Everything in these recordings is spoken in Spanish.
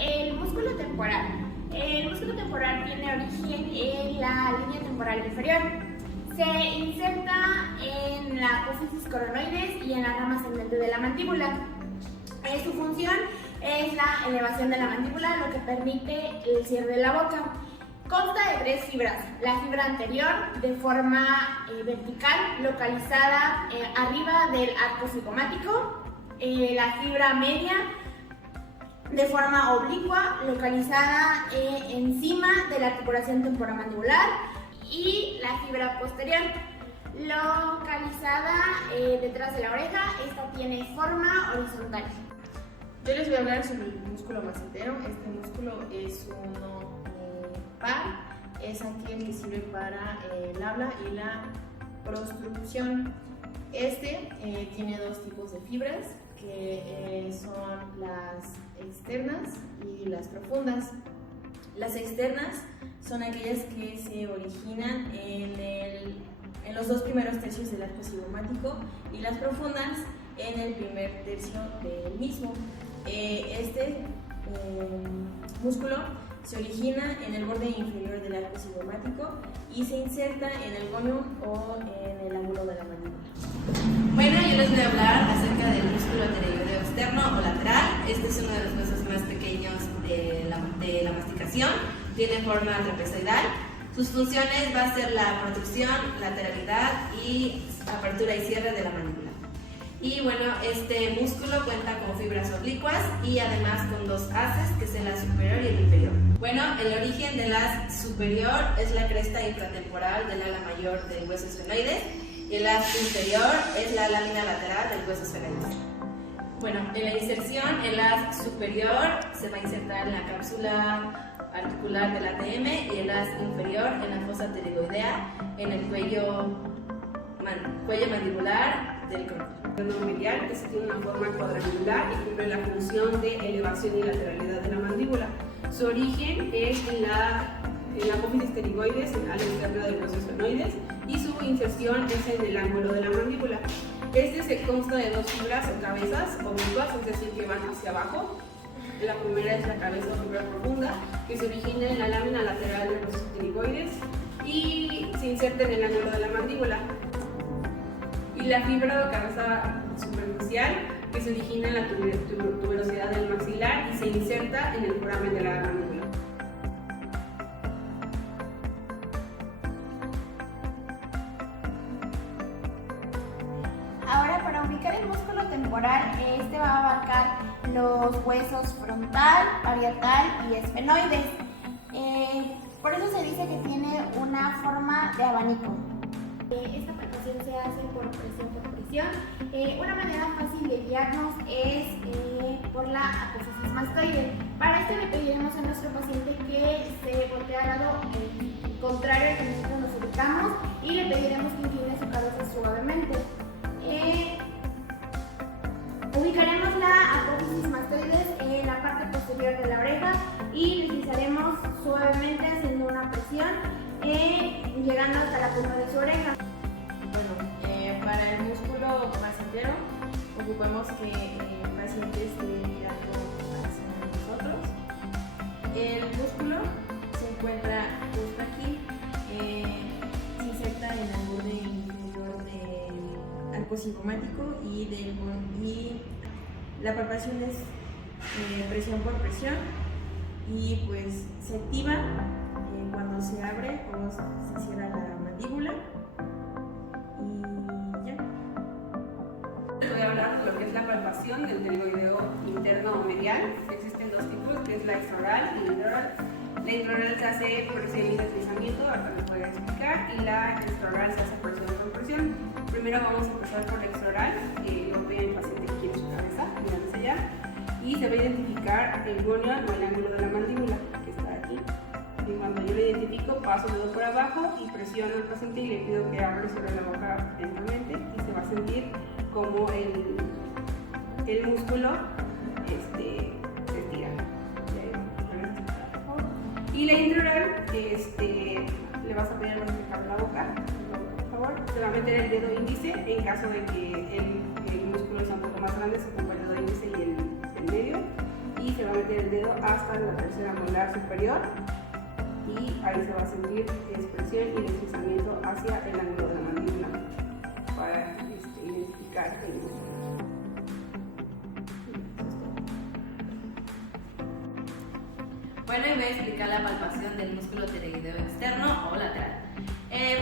El músculo temporal. El músculo temporal tiene origen en la línea temporal inferior. Se inserta en la apófisis coronoides y en la rama ascendente de la mandíbula. Su función es la elevación de la mandíbula, lo que permite el cierre de la boca. Consta de 3 fibras. La fibra anterior, de forma vertical, localizada arriba del arco cigomático. La fibra media, de forma oblicua, localizada encima de la articulación temporomandibular. Y la fibra posterior, localizada detrás de la oreja. Esta tiene forma horizontal. Yo les voy a hablar sobre el músculo macetero. Este músculo es uno par, es aquel que sirve para el habla y la prostrucción. Este tiene 2 tipos de fibras, que son las externas y las profundas. Las externas son aquellas que se originan en los 2 primeros tercios del arco cigomático y las profundas en el primer tercio del mismo. Este músculo se origina en el borde inferior del arco cigomático y se inserta en el gonium o en el ángulo de la mandíbula. Bueno, yo les voy a hablar acerca del músculo pterygoideo externo o lateral. Este es uno de los huesos más pequeños de la masticación. Tiene forma trapezoidal. Sus funciones va a ser la protección, lateralidad y apertura y cierre de la mandíbula. Y bueno, este músculo cuenta con fibras oblicuas y además con 2 haces, que es el haz superior y el inferior. Bueno, el origen del haz superior es la cresta infratemporal del ala mayor del hueso esfenoides y el haz inferior es la lámina lateral del hueso esfenoides. Bueno, en la inserción, el haz superior se va a insertar en la cápsula articular del ATM y el haz inferior en la fosa pterygoidea, en el cuello mandibular del cróneo. Medial, que tiene una forma cuadrangular y cumple la función de elevación y lateralidad de la mandíbula. Su origen es en la apófisis pterygoides, en el ala interna del hueso esfenoides, y su inserción es en el ángulo de la mandíbula. Este se consta de 2 fibras o cabezas oblicuas, es decir, que van hacia abajo. La primera es la cabeza o fibra profunda, que se origina en la lámina lateral de los pterygoides y se inserta en el ángulo de la mandíbula. Y la fibra o cabeza superficial, que se origina en la tuberosidad del maxilar y se inserta en el foramen de la mandíbula. Ahora, para ubicar el músculo temporal, este va a abarcar los huesos frontal, parietal y esfenoides. Por eso se dice que tiene una forma de abanico. Esta palpación se hace por presión. Una manera fácil de guiarnos es por la apófisis mastoide. Para esto le pediremos a nuestro paciente que se voltee al lado contrario al que nosotros nos ubicamos y le pediremos que incline su cabeza suavemente. Ubicaremos la apófisis mastoides en la parte posterior de la oreja y deslizaremos suavemente haciendo una presión, llegando hasta la punta de su oreja. Bueno, para el músculo macetero ocupamos que el paciente esté mirando hacia nosotros. El músculo se encuentra justo aquí, se inserta en el borde inferior del arco cigomático y la palpación es presión por presión y pues se activa cuando se abre o se cierra la mandíbula y ya. Voy a hablar de lo que es la palpación del pterygoideo interno o medial. Existen 2 tipos, que es la extraoral y la intraoral. La intraoral se hace presión y deslizamiento, ahora les voy a explicar, y la extraoral se hace presión por presión. Primero vamos a empezar por la extraoral, lo ve el paciente aquí en su cabeza, mirando hacia allá, y se va a identificar el gonium o el ángulo de la mandíbula, que está aquí. Y cuando yo lo identifico, paso el dedo por abajo y presiono al paciente y le pido que abra sobre la boca lentamente y se va a sentir como el músculo se estira. Y la intraoral, le vas a pedir a que la boca, por favor. Se va a meter el dedo índice en caso de que el músculo sea un poco más grande, se ocupa el dedo índice y el medio. y se va a meter el dedo hasta la tercera molar superior y ahí se va a sentir expresión y deslizamiento hacia el ángulo de la mandíbula para identificar el músculo. Bueno, y voy a explicar la palpación del músculo pterygoideo externo o lateral.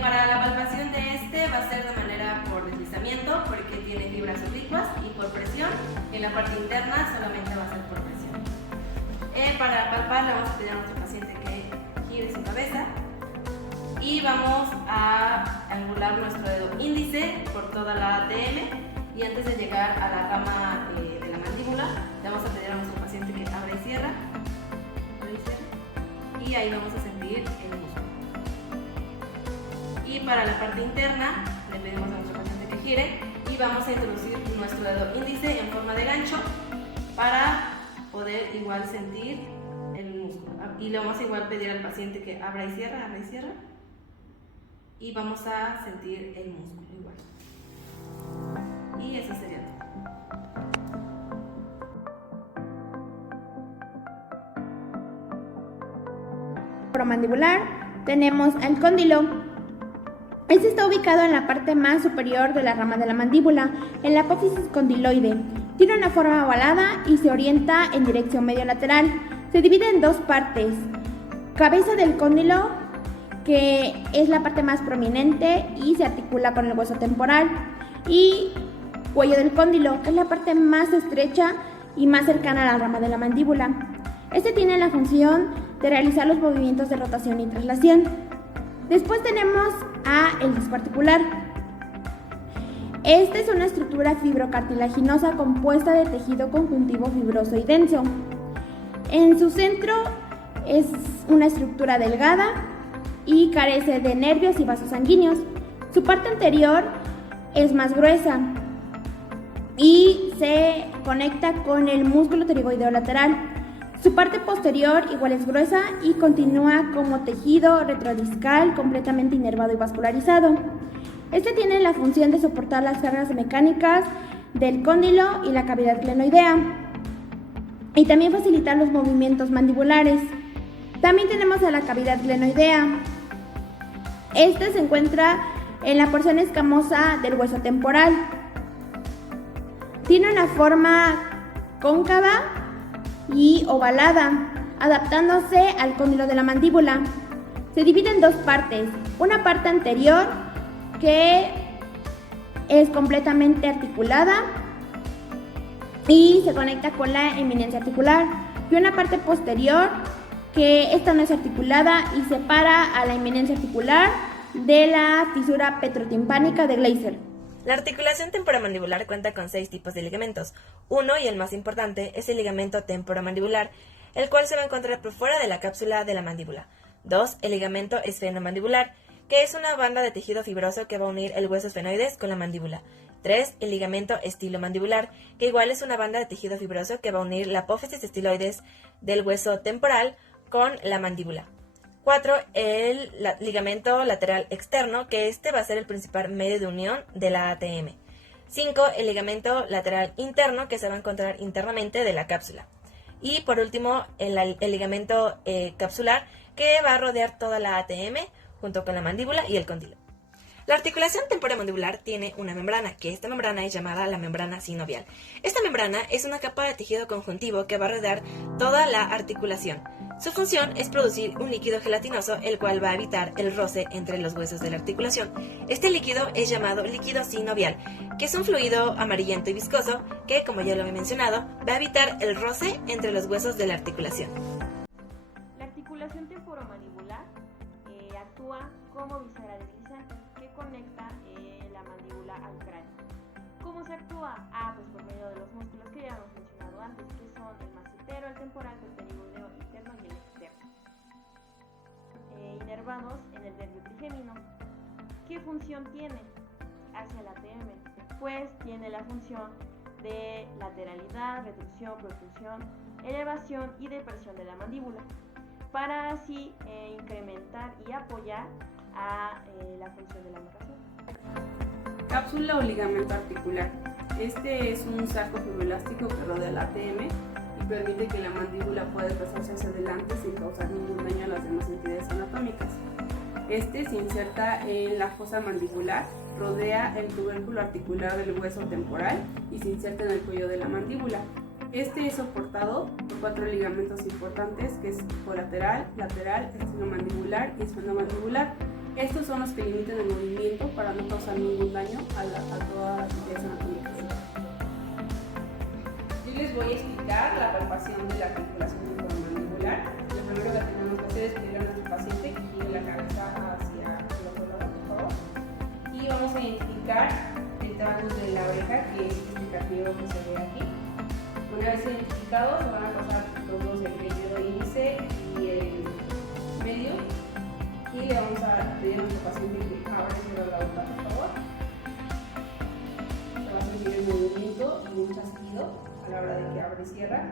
Para la palpación de este va a ser de manera por deslizamiento porque tiene fibras oblicuas y por presión. En la parte interna solamente va a ser por presión. Para palpar le vamos a pedir a nuestro paciente que gire su cabeza y vamos a angular nuestro dedo índice por toda la ATM y antes de llegar a la rama de la mandíbula le vamos a pedir a nuestro paciente que abra y cierra. Y ahí vamos a sentir el músculo. Y para la parte interna le pedimos a nuestro paciente que gire y vamos a introducir nuestro dedo índice en forma de gancho para poder igual sentir el músculo. Y le vamos a igual pedir al paciente que abra y cierra, y vamos a sentir el músculo igual. Y eso sería todo. Temporomandibular tenemos el cóndilo. Este está ubicado en la parte más superior de la rama de la mandíbula, en la apófisis condiloide. Tiene una forma ovalada y se orienta en dirección medio-lateral. Se divide en dos partes: cabeza del cóndilo, que es la parte más prominente y se articula con el hueso temporal, y cuello del cóndilo, que es la parte más estrecha y más cercana a la rama de la mandíbula. Este tiene la función de realizar los movimientos de rotación y traslación. Después tenemos el disco articular. Esta es una estructura fibrocartilaginosa compuesta de tejido conjuntivo fibroso y denso. En su centro es una estructura delgada y carece de nervios y vasos sanguíneos. Su parte anterior es más gruesa y se conecta con el músculo pterygoideo lateral. Su parte posterior igual es gruesa y continúa como tejido retrodiscal completamente inervado y vascularizado. Este tiene la función de soportar las cargas mecánicas del cóndilo y la cavidad glenoidea y también facilitar los movimientos mandibulares. También tenemos a la cavidad glenoidea. Este se encuentra en la porción escamosa del hueso temporal. Tiene una forma cóncava y ovalada, adaptándose al cóndilo de la mandíbula. Se divide en dos partes: una parte anterior que es completamente articulada y se conecta con la eminencia articular, y una parte posterior que esta no es articulada y separa a la eminencia articular de la fisura petrotimpánica de Gleiser. La articulación temporomandibular cuenta con 6 tipos de ligamentos. Uno, y el más importante, es el ligamento temporomandibular, el cual se va a encontrar por fuera de la cápsula de la mandíbula. 2. El ligamento esfenomandibular, que es una banda de tejido fibroso que va a unir el hueso esfenoides con la mandíbula. 3. El ligamento estilomandibular, que igual es una banda de tejido fibroso que va a unir la apófisis estiloides del hueso temporal con la mandíbula. 4. El ligamento lateral externo, que este va a ser el principal medio de unión de la ATM. 5. El ligamento lateral interno, que se va a encontrar internamente de la cápsula. Y por último, el ligamento capsular, que va a rodear toda la ATM junto con la mandíbula y el cóndilo. La articulación temporomandibular tiene una membrana, que esta membrana es llamada la membrana sinovial. Esta membrana es una capa de tejido conjuntivo que va a rodear toda la articulación. Su función es producir un líquido gelatinoso, el cual va a evitar el roce entre los huesos de la articulación. Este líquido es llamado líquido sinovial, que es un fluido amarillento y viscoso que, como ya lo he mencionado, va a evitar el roce entre los huesos de la articulación. La articulación temporomandibular actúa como visera deslizante que conecta la mandíbula al cráneo. ¿Cómo se actúa? Pues por medio de los músculos que ya hemos mencionado antes, que son el massetero, el temporal, el pterigoideo interno y el externo, inervados en el nervio trigémino. ¿Qué función tiene hacia la ATM? Pues tiene la función de lateralidad, reducción, protrusión, elevación y depresión de la mandíbula, para así incrementar y apoyar a la función de la locación. Cápsula o ligamento articular. Este es un saco fibroelástico que rodea la ATM y permite que la mandíbula pueda desplazarse hacia adelante sin causar ningún daño a las demás entidades anatómicas. Este se inserta en la fosa mandibular, rodea el tubérculo articular del hueso temporal y se inserta en el cuello de la mandíbula. Este es soportado por 4 ligamentos importantes, que es colateral, lateral, estenomandibular y esfenomandibular. Estos son los que limitan el movimiento para no causar ningún daño a todas las entidades anatómicas. Yo les voy a explicar la palpación de la articulación temporomandibular. Lo primero que tenemos que hacer es pedir a nuestro paciente que gire la cabeza hacia el otro lado, por favor. Y vamos a identificar el tragus de la oreja, que es este cartílago que se ve aquí. Una vez identificados, se van a pasar los dos, el dedo índice y el medio. Y le vamos a pedir a nuestro paciente que abra y cierre la boca, por favor. Se va a sentir el movimiento y un chasquido a la hora de que abre y cierra.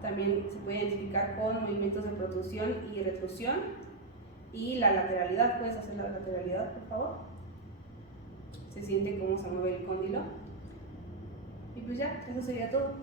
También se puede identificar con movimientos de protrusión y retrusión. Y la lateralidad, ¿puedes hacer la lateralidad, por favor? Se siente cómo se mueve el cóndilo. Y pues ya, eso sería todo.